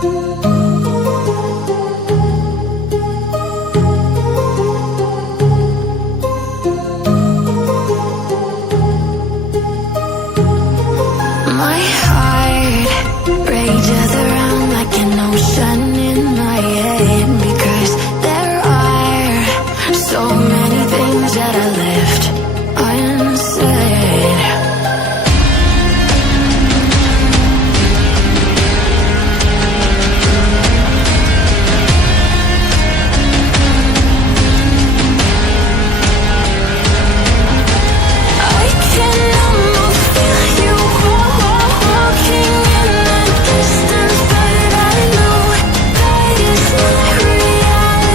My heart rages around like an ocean in my head, because there are so many things that I left unsaid. I can almost feel you walking in the distance, but I know that it's not reality.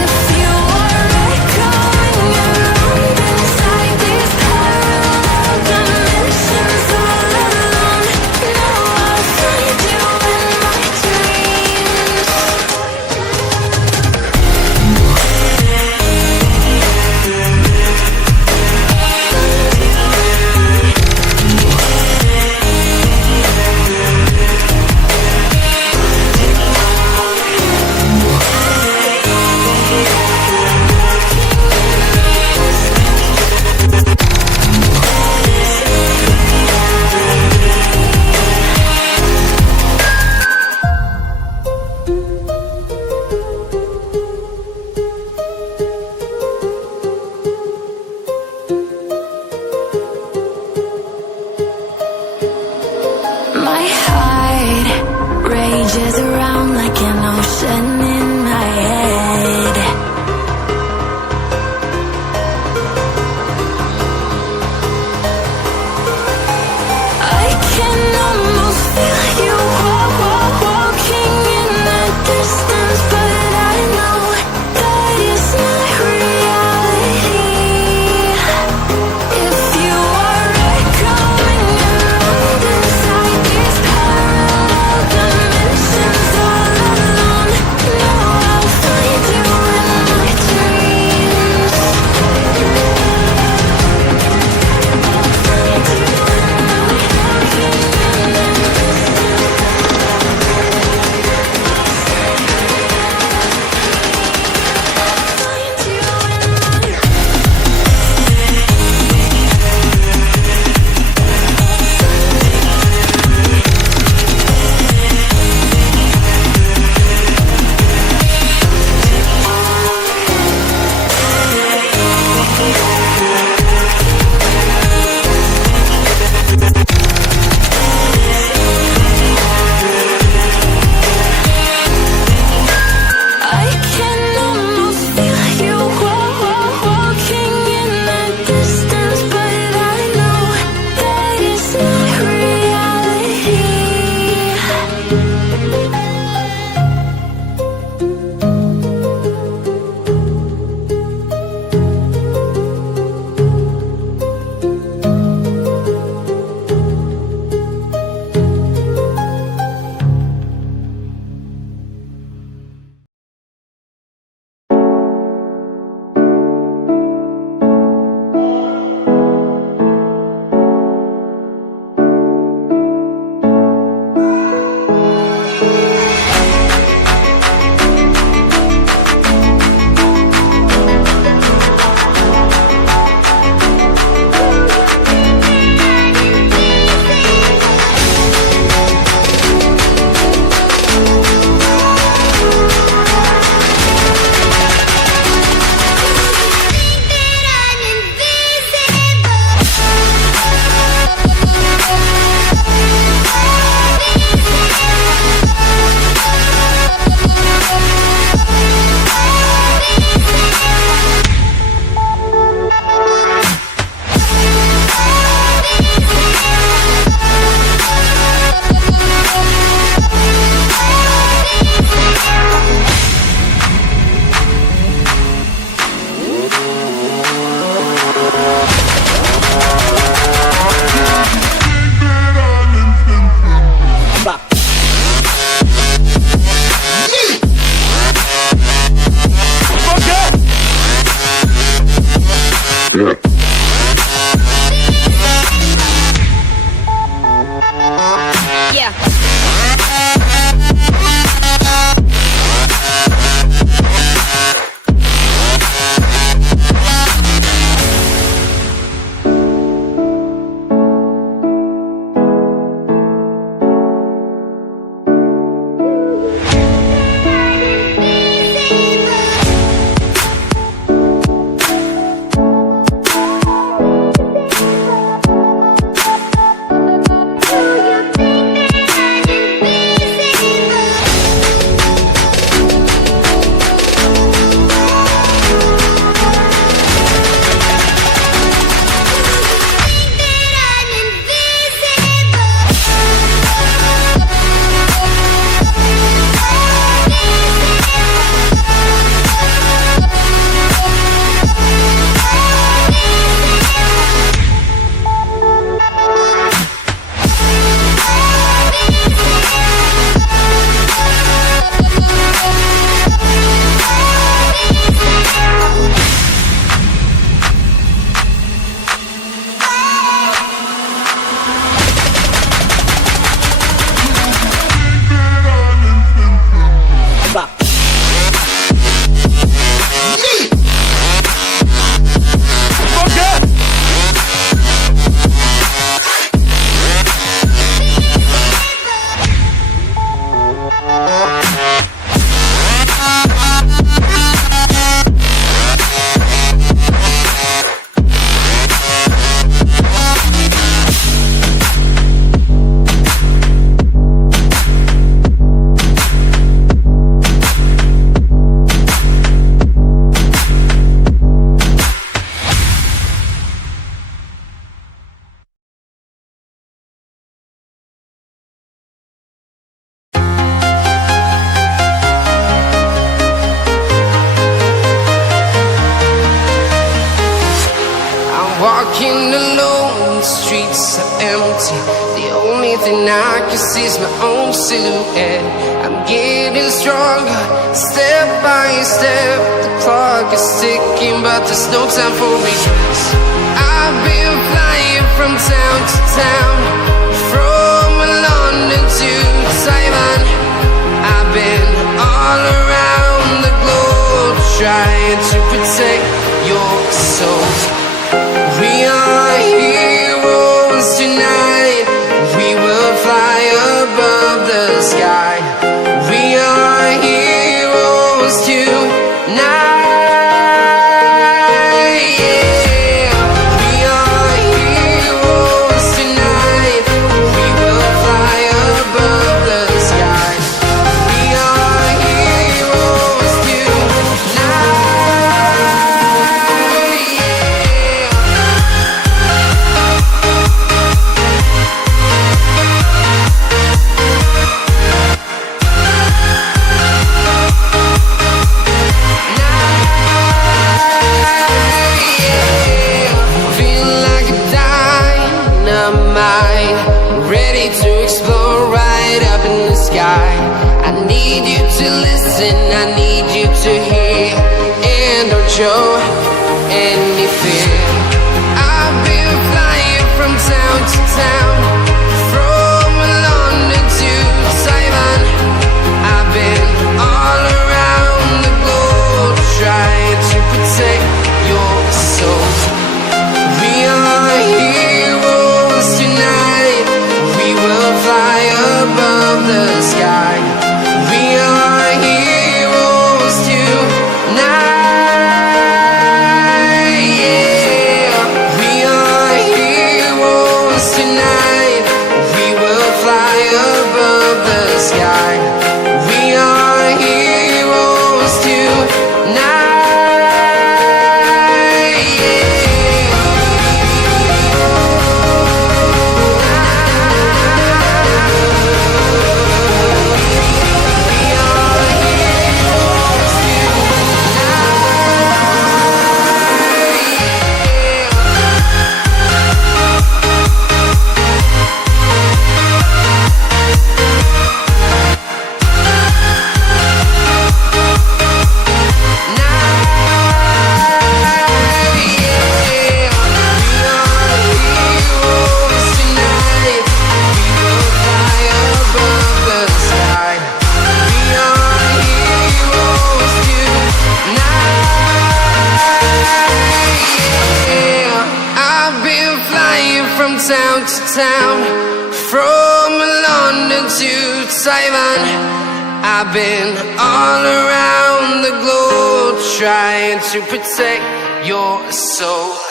If you are echoing around inside these parallel dimensions all alone, know I'll find you in my dreams. My heart rages around like an ocean in my head. I can almost feel you walking in the distance, but I know that it's not reality. If you are echoing around inside these parallel dimensions all alone, know I'll find you in my dreams. only thing I can see is my own silhouette. I'm getting stronger, step by step. The clock is ticking, but there's no time for regrets. I've been flying from town to town, from London to Taiwan. I've been all around the globe, trying to protect your soul. We are heroes tonight. We will fly above the sky. We are heroes tonight. Ready to explore right up in the sky. I need you to listen, I need you to hear, and don't show any fear. I've been flying from town to town, from London to Taiwan. I've been all around the globe, trying to protect your soul. We are heroes tonight. We will fly above the sky. We are heroes tonight. Yeah, we are heroes tonight. We will fly above the sky. We are heroes tonight. From town to town, from London to Taiwan. I've been all around the globe, trying to protect your soul.